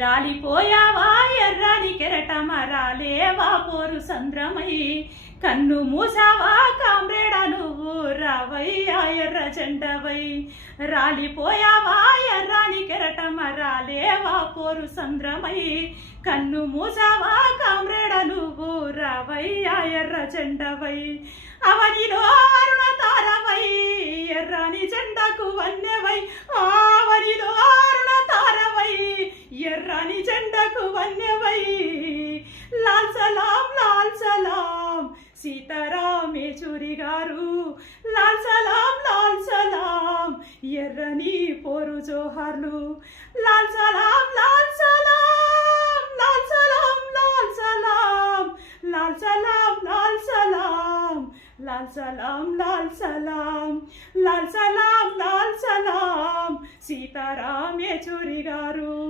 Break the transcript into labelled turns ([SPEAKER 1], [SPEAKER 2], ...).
[SPEAKER 1] రాలిపోయావా ఎర్రని కెరటమ రాలేవా పోరు సంద్రమై? కన్ను మూసావా కామ్రేడ నువ్వు రావయ్యా ఎర్ర జెండవై? రాలిపోయావా ఎర్రని కెరటమ రాలేవా పోరు సంద్రమై? కన్ను మూసావా కామ్రేడ నువ్వు రావయ్యా ఎర్ర జెండవై? అవనిలో సలాం లాల్ సలాం. సీతారాం యేచూరి గారు లాల్ సలాం లాల్ సలాం. ఎర్రని పోరు జోహార్లు. లాల్ సలాం లాల్ సలాం లాల్ సలాం లాల్ సలాం. లాల్ సలాం లాల్ సలాం. లాల్ సలాం లాల్ సలాం. లాల్ సలాం లాల్ సలాం. సీతారాం యేచూరి గారు